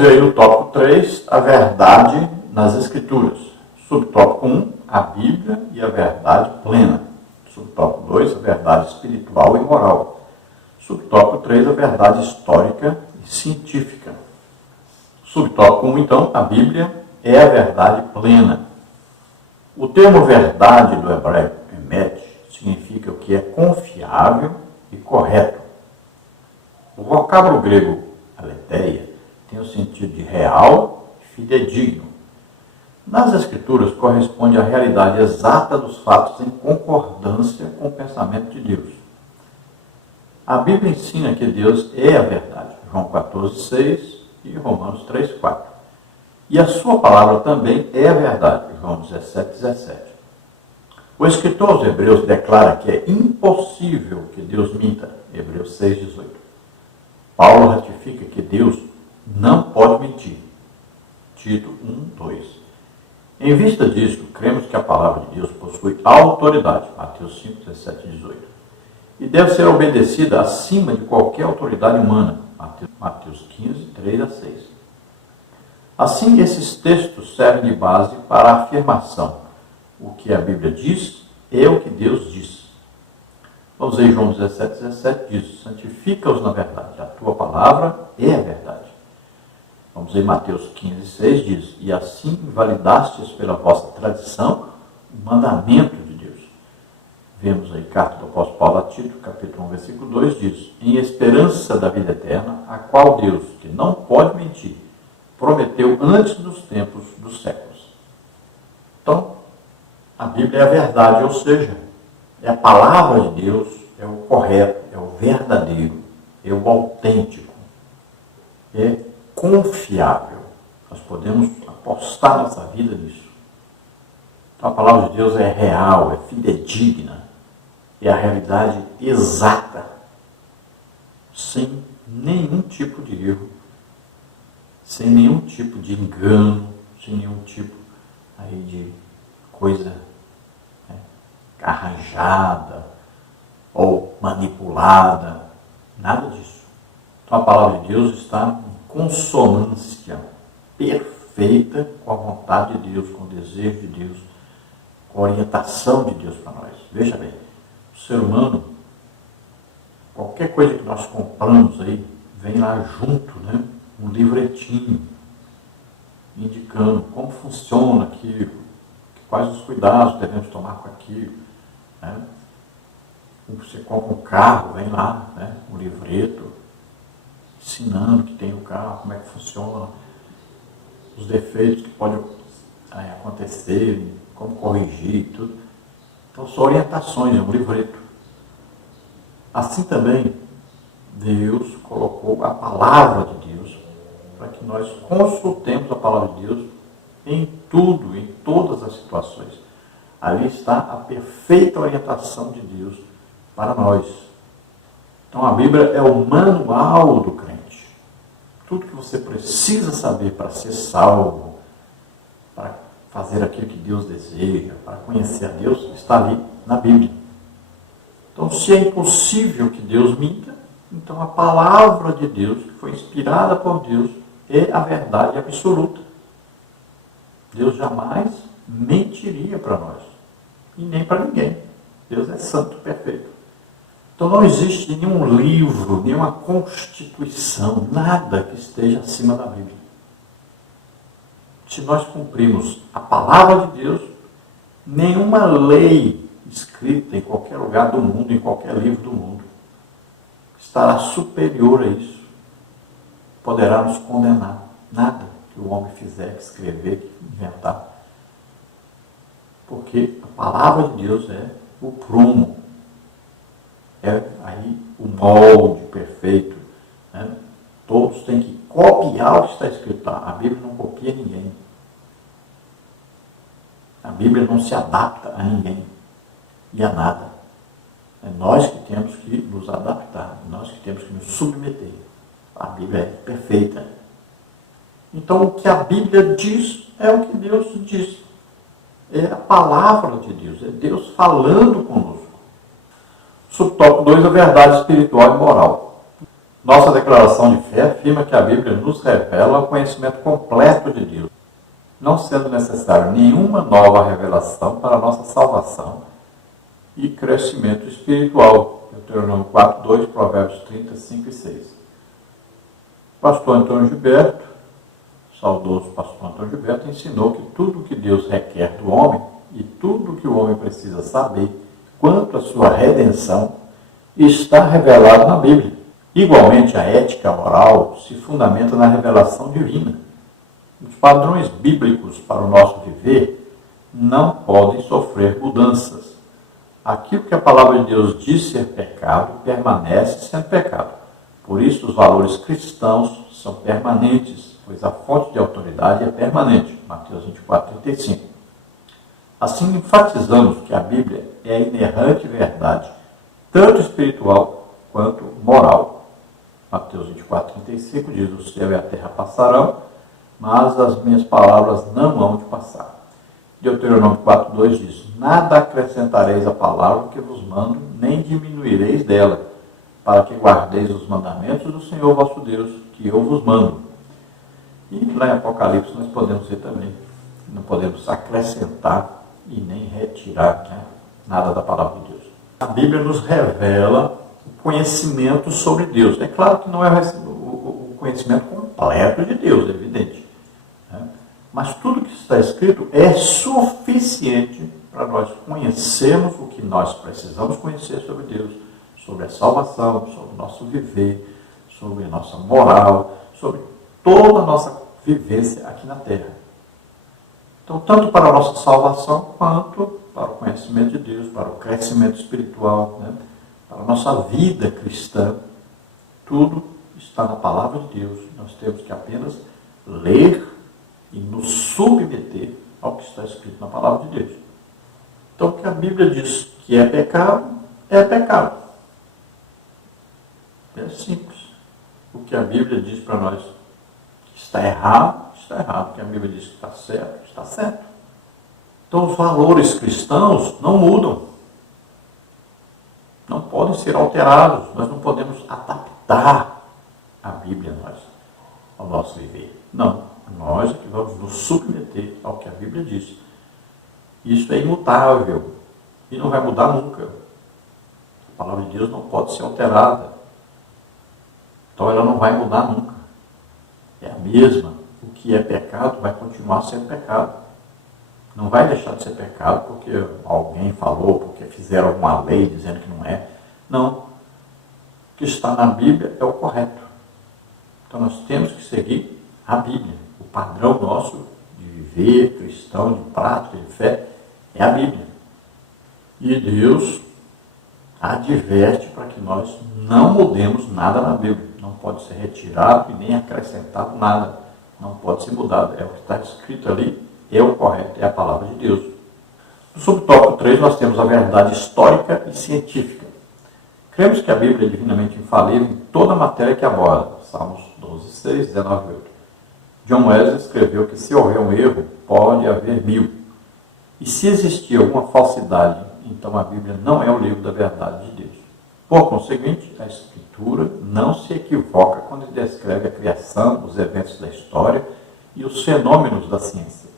ver aí no tópico 3, a verdade nas Escrituras. Subtópico 1, a Bíblia e a verdade plena. Subtópico 2, a verdade espiritual e moral. Subtópico 3, a verdade histórica e científica. Subtópico 1, então, a Bíblia é a verdade plena. O termo verdade do hebraico, emet, significa o que é confiável e correto. O vocábulo grego aletheia tem o sentido de real e fidedigno. Nas Escrituras corresponde à realidade exata dos fatos em concordância com o pensamento de Deus. A Bíblia ensina que Deus é a verdade, João 14,6 e Romanos 3,4. E a sua palavra também é a verdade, João 17,17. O escritor aos Hebreus declara que é impossível que Deus minta, Hebreus 6,18. Paulo ratifica que Deus não pode mentir, Tito 1,2. Em vista disso, cremos que a palavra de Deus possui autoridade, Mateus 5,17 e 18, e deve ser obedecida acima de qualquer autoridade humana, Mateus 15, 3 a 6. Assim, esses textos servem de base para a afirmação: o que a Bíblia diz é o que Deus diz. Vamos ver João 17,17 diz: santifica-os na verdade, a tua palavra é a verdade. Vamos ver Mateus 15,6 diz: e assim validastes pela vossa tradição o mandamento de Deus. Vemos aí carta do apóstolo Paulo a Tito, capítulo 1, versículo 2 diz: em esperança da vida eterna, a qual Deus, que não pode mentir, prometeu antes dos tempos dos séculos. Então, a Bíblia é a verdade, ou seja, é a palavra de Deus, é o correto, é o verdadeiro, é o autêntico, é confiável. Nós podemos apostar nossa vida nisso. Então, a palavra de Deus é real, é fidedigna, é a realidade exata, sem nenhum tipo de erro, sem nenhum tipo de engano, sem nenhum tipo aí de coisa arranjada ou manipulada, nada disso. Então a palavra de Deus está em consonância perfeita com a vontade de Deus, com o desejo de Deus, com a orientação de Deus para nós. Veja bem, o ser humano, qualquer coisa que nós compramos aí, vem lá junto, né? Um livretinho indicando como funciona aquilo, quais os cuidados devemos tomar com aquilo. Né? Você compra um carro, vem lá, né? Um livreto ensinando que tem o carro, como é que funciona, os defeitos que podem acontecer, como corrigir, tudo. Então são orientações, é um livreto. Assim também, Deus colocou a palavra de Deus para que nós consultemos a palavra de Deus em tudo, em todas as situações. Ali está a perfeita orientação de Deus para nós. Então a Bíblia é o manual do crente. Tudo que você precisa saber para ser salvo, para fazer aquilo que Deus deseja, para conhecer a Deus, está ali na Bíblia. Então, se é impossível que Deus minta, então a palavra de Deus, que foi inspirada por Deus, é a verdade absoluta. Deus jamais mentiria para nós, e nem para ninguém. Deus é santo, perfeito. Então não existe nenhum livro, nenhuma constituição, nada que esteja acima da Bíblia. Se nós cumprimos a palavra de Deus, nenhuma lei escrita em qualquer lugar do mundo, em qualquer livro do mundo, estará superior a isso. Poderá nos condenar. Nada que o homem fizer, que escrever, que inventar. Porque a palavra de Deus é o prumo. É aí o molde perfeito. Né? Todos têm que copiar o que está escrito lá. A Bíblia não copia ninguém. A Bíblia não se adapta a ninguém e a nada. É nós que temos que nos adaptar, nós que temos que nos submeter. A Bíblia é perfeita. Então, o que a Bíblia diz é o que Deus diz. É a palavra de Deus, é Deus falando conosco. Subtópico 2, a verdade espiritual e moral. Nossa declaração de fé afirma que a Bíblia nos revela o conhecimento completo de Deus, não sendo necessário nenhuma nova revelação para a nossa salvação e crescimento espiritual. Deuteronômio 4:2, Provérbios 35 e 6. Pastor Antônio Gilberto, saudoso pastor Antônio Gilberto, ensinou que tudo o que Deus requer do homem e tudo o que o homem precisa saber quanto à sua redenção está revelado na Bíblia. Igualmente, a ética moral se fundamenta na revelação divina. Os padrões bíblicos para o nosso viver não podem sofrer mudanças. Aquilo que a palavra de Deus diz ser pecado, permanece sendo pecado. Por isso, os valores cristãos são permanentes, pois a fonte de autoridade é permanente. Mateus 24:35. Assim, enfatizamos que a Bíblia é a inerrante verdade, tanto espiritual quanto moral. Mateus 24:35 diz: o céu e a terra passarão, mas as minhas palavras não hão de passar. Deuteronômio 4:2 diz: nada acrescentareis à palavra que vos mando, nem diminuireis dela, para que guardeis os mandamentos do Senhor vosso Deus, que eu vos mando. E lá em Apocalipse nós podemos ver também, não podemos acrescentar e nem retirar, nada da palavra de Deus. A Bíblia nos revela o conhecimento sobre Deus. É claro que não é o conhecimento completo de Deus, é evidente. Mas tudo que está escrito é suficiente para nós conhecermos o que nós precisamos conhecer sobre Deus, sobre a salvação, sobre o nosso viver, sobre a nossa moral, sobre toda a nossa vivência aqui na Terra. Então, tanto para a nossa salvação, quanto para o conhecimento de Deus, para o crescimento espiritual, para a nossa vida cristã, tudo está na palavra de Deus. Nós temos que apenas ler e nos submeter ao que está escrito na palavra de Deus. Então, o que a Bíblia diz que é pecado, é pecado. É simples. O que a Bíblia diz para nós que está errado, está errado. O que a Bíblia diz que está certo, está certo. Então, os valores cristãos não mudam. Não podem ser alterados. Nós não podemos adaptar a Bíblia ao nosso viver. Não. Nós é que vamos nos submeter ao que a Bíblia diz. Isso é imutável e não vai mudar nunca. A palavra de Deus não pode ser alterada. Então ela não vai mudar nunca. É a mesma. O que é pecado vai continuar sendo pecado. Não vai deixar de ser pecado porque alguém falou, porque fizeram alguma lei dizendo que não é. Não. O que está na Bíblia é o correto. Então nós temos que seguir a Bíblia. O padrão nosso de viver cristão, de prática, de fé, é a Bíblia. E Deus adverte para que nós não mudemos nada na Bíblia. Não pode ser retirado e nem acrescentado nada. Não pode ser mudado. É o que está escrito ali, é o correto, é a palavra de Deus. No subtópico 3, nós temos a verdade histórica e científica. Cremos que a Bíblia é divinamente infalível em toda a matéria que aborda. Salmos 12:6, 19:8. John Wesley escreveu que se houver um erro, pode haver 1000. E se existir alguma falsidade, então a Bíblia não é o livro da verdade de Deus. Por conseguinte, a Escritura não se equivoca quando descreve a criação, os eventos da história e os fenômenos da ciência.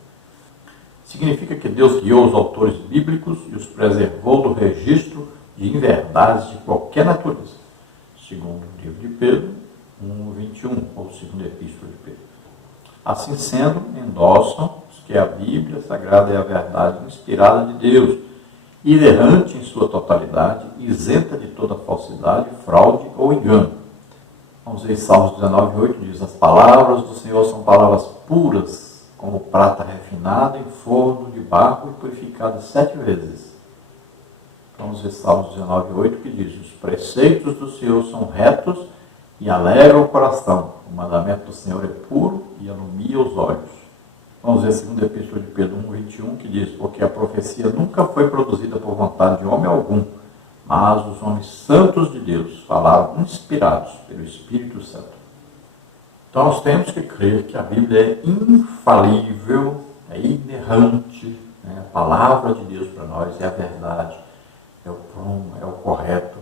Significa que Deus guiou os autores bíblicos e os preservou do registro de inverdades de qualquer natureza. Segundo o livro de Pedro 1:21, ou segundo a Epístola de Pedro. Assim sendo, endossam que a Bíblia Sagrada é a verdade inspirada de Deus, inerrante em sua totalidade, isenta de toda falsidade, fraude ou engano. Vamos ver Salmos 19:8 diz: as palavras do Senhor são palavras puras, como prata refinada em forno de barro e purificada 7 vezes. Vamos ver Salmos 19:8 que diz: os preceitos do Senhor são retos e alegram o coração. O mandamento do Senhor é puro e alumia os olhos. Vamos ver a segunda epístola de Pedro 1:21, que diz: porque a profecia nunca foi produzida por vontade de homem algum, mas os homens santos de Deus falaram inspirados pelo Espírito Santo. Então nós temos que crer que a Bíblia é infalível, é inerrante, a palavra de Deus para nós é a verdade, é o prumo, é o correto,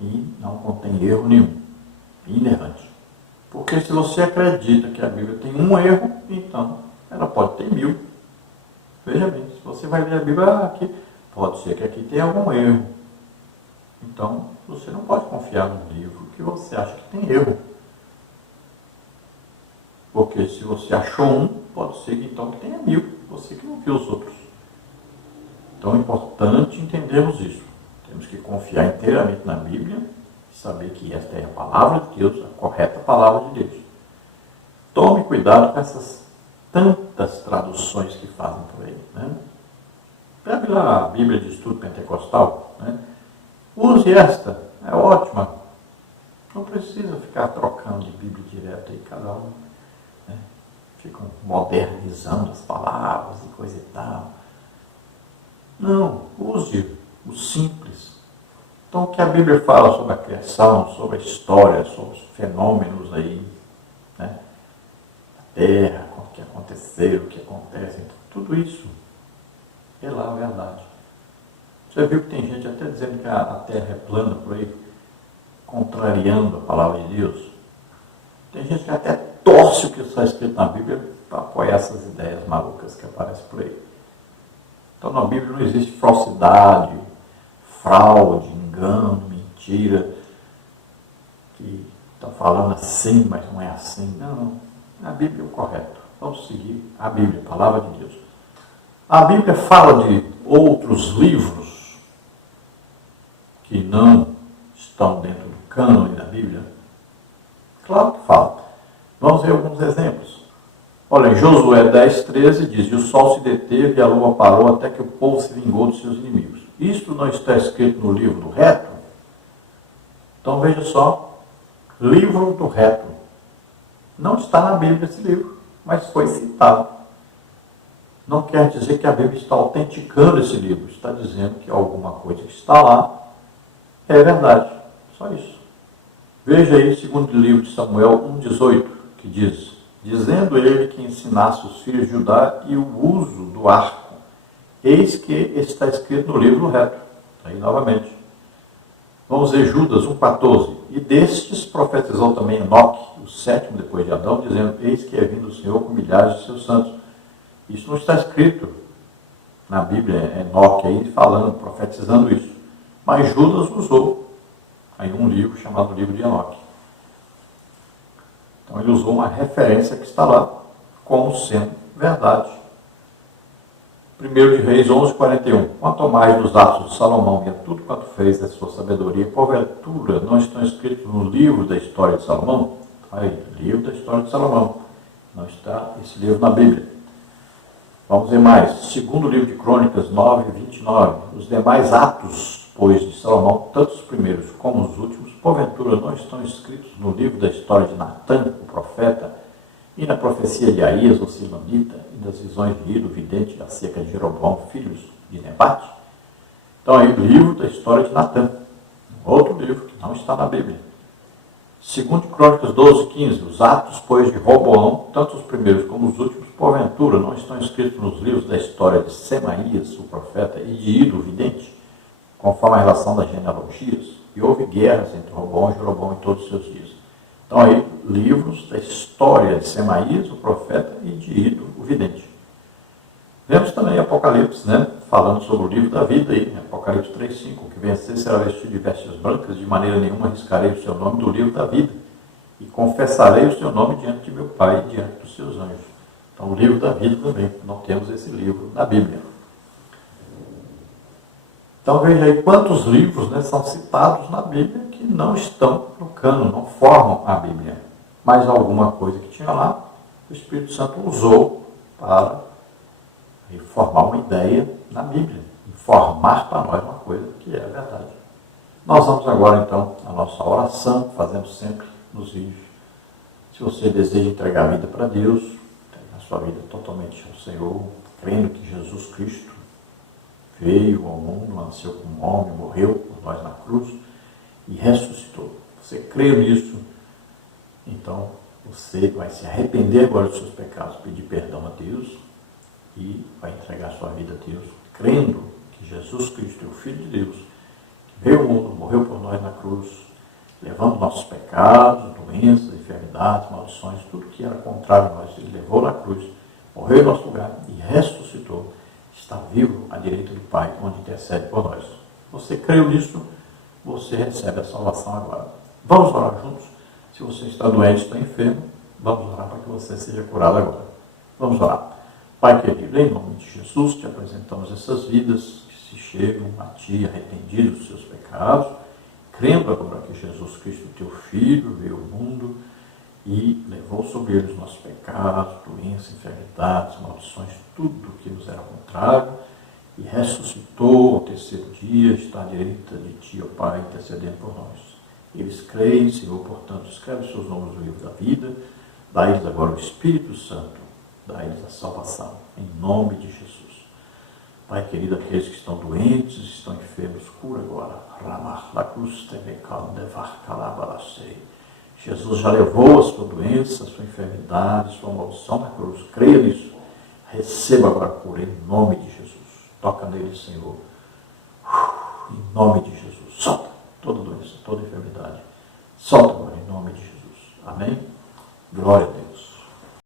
e não contém erro nenhum. inerrante. Porque se você acredita que a Bíblia tem um erro, então ela pode ter 1000. Veja bem, se você vai ler a Bíblia aqui, pode ser que aqui tenha algum erro. Então, você não pode confiar num livro que você acha que tem erro. Porque se você achou um, pode ser que então que tenha 1000. Você que não viu os outros. Então é importante entendermos isso. Temos que confiar inteiramente na Bíblia e saber que esta é a palavra de Deus, a correta palavra de Deus. Tome cuidado com essas tantas traduções que fazem por aí. Né? Pegue lá a Bíblia de Estudo Pentecostal. Né? Use esta, é ótima. Não precisa ficar trocando de Bíblia direto aí, cada um. Né? Ficam modernizando as palavras e coisa e tal. Não, use o simples. Então, o que a Bíblia fala sobre a criação, sobre a história, sobre os fenômenos aí, né? A Terra, o que aconteceu, o que acontece, então, tudo isso é lá a verdade. Você viu que tem gente até dizendo que a Terra é plana por aí, contrariando a palavra de Deus? Tem gente que até torce o que está escrito na Bíblia para apoiar essas ideias malucas que aparecem por aí. Então, na Bíblia não existe falsidade, fraude, engano, mentira, que estão falando assim, mas não é assim. Não. A Bíblia é o correto. Vamos seguir a Bíblia, a palavra de Deus. A Bíblia fala de outros livros que não estão dentro do cânone da Bíblia? Claro que fala. Vamos ver alguns exemplos. Olha, em Josué 10:13 diz: e o sol se deteve e a lua parou até que o povo se vingou dos seus inimigos. Isto não está escrito no livro do reto? Então veja só, livro do reto. Não está na Bíblia esse livro, mas foi citado. Não quer dizer que a Bíblia está autenticando esse livro, está dizendo que alguma coisa que está lá é verdade. Só isso. Veja aí, segundo livro de Samuel 1:18, que diz: dizendo ele que ensinasse os filhos de Judá e o uso do arco. Eis que está escrito no livro do reto. Aí novamente. Vamos ver Judas 1:14. E destes profetizou também Enoque, o sétimo depois de Adão, dizendo: eis que é vindo o Senhor com milhares de seus santos. Isso não está escrito na Bíblia, Enoque aí falando, profetizando isso. Mas Judas usou aí um livro chamado Livro de Enoque. Então ele usou uma referência que está lá como sendo verdade. 1 de Reis 11:41. Quanto mais dos atos de Salomão e a tudo quanto fez da sua sabedoria, porventura não estão escritos no livro da história de Salomão? Aí, livro da história de Salomão. Não está esse livro na Bíblia. Vamos ver mais. Segundo livro de Crônicas 9:29. Os demais atos, pois, de Salomão, tanto os primeiros como os últimos, porventura não estão escritos no livro da história de Natã, o profeta, e na profecia de Aías, o Silonita, e das visões de Ido, vidente, acerca de Jeroboão, filhos de Nebate. Então aí, livro da história de Natã. Outro livro que não está na Bíblia. Segundo Crônicas 12:15. Os atos, pois, de Roboão, tanto os primeiros como os últimos, porventura não estão escritos nos livros da história de Semaías, o profeta, e de Ido, o vidente, conforme a relação das genealogias. E houve guerras entre Roboão e Jeroboão em todos os seus dias. Então aí, livros da história de Semaías, o profeta, e de Ido, o vidente. Vemos também Apocalipse, né? Falando sobre o livro da vida aí, Apocalipse 3:5, que vencer será vestido de vestes brancas, de maneira nenhuma arriscarei o seu nome do livro da vida, e confessarei o seu nome diante de meu Pai e diante dos seus anjos. Então o livro da vida também, não temos esse livro na Bíblia. Então veja aí quantos livros, né, são citados na Bíblia que não estão no cânone, não formam a Bíblia. Mas alguma coisa que tinha lá, o Espírito Santo usou para formar uma ideia na Bíblia, informar para nós uma coisa que é verdade. Nós vamos agora então à nossa oração, que fazemos sempre nos vídeos. Se você deseja entregar a vida para Deus, entregar a sua vida totalmente ao Senhor, crendo que Jesus Cristo veio ao mundo, nasceu como homem, morreu por nós na cruz e ressuscitou. Você crê nisso, então você vai se arrepender agora dos seus pecados, pedir perdão a Deus e vai entregar sua vida a Deus, crendo que Jesus Cristo é o Filho de Deus, que veio ao mundo, morreu por nós na cruz levando nossos pecados, doenças, enfermidades, maldições, tudo que era contrário a nós. Ele levou na cruz, morreu em nosso lugar e ressuscitou. Está vivo à direita do Pai, onde intercede por nós. Você creu nisso, você recebe a salvação agora. Vamos orar juntos? Se você está doente, está enfermo, vamos orar para que você seja curado agora. Vamos orar. Pai querido, em nome de Jesus, te apresentamos essas vidas que se chegam a Ti arrependidos dos seus pecados, crendo agora que Jesus Cristo, Teu Filho, veio ao mundo e levou sobre ele os nossos pecados, doenças, enfermidades, maldições, tudo que nos era contrário, e ressuscitou ao terceiro dia, está à direita de Ti, ó Pai, intercedendo por nós. Eles creem, Senhor, portanto, escreve seus nomes no livro da vida, dá-lhes agora o Espírito Santo, dá-lhes a salvação, em nome de Jesus. Pai querido, aqueles que estão doentes, estão enfermos, cura agora. Jesus já levou a sua doença, a sua enfermidade, a sua maldição na cruz. Creia nisso. Receba agora a cura em nome de Jesus. Toca nele, Senhor. Em nome de Jesus. Solta toda doença, toda enfermidade. Solta agora em nome de Jesus. Amém? Glória a Deus.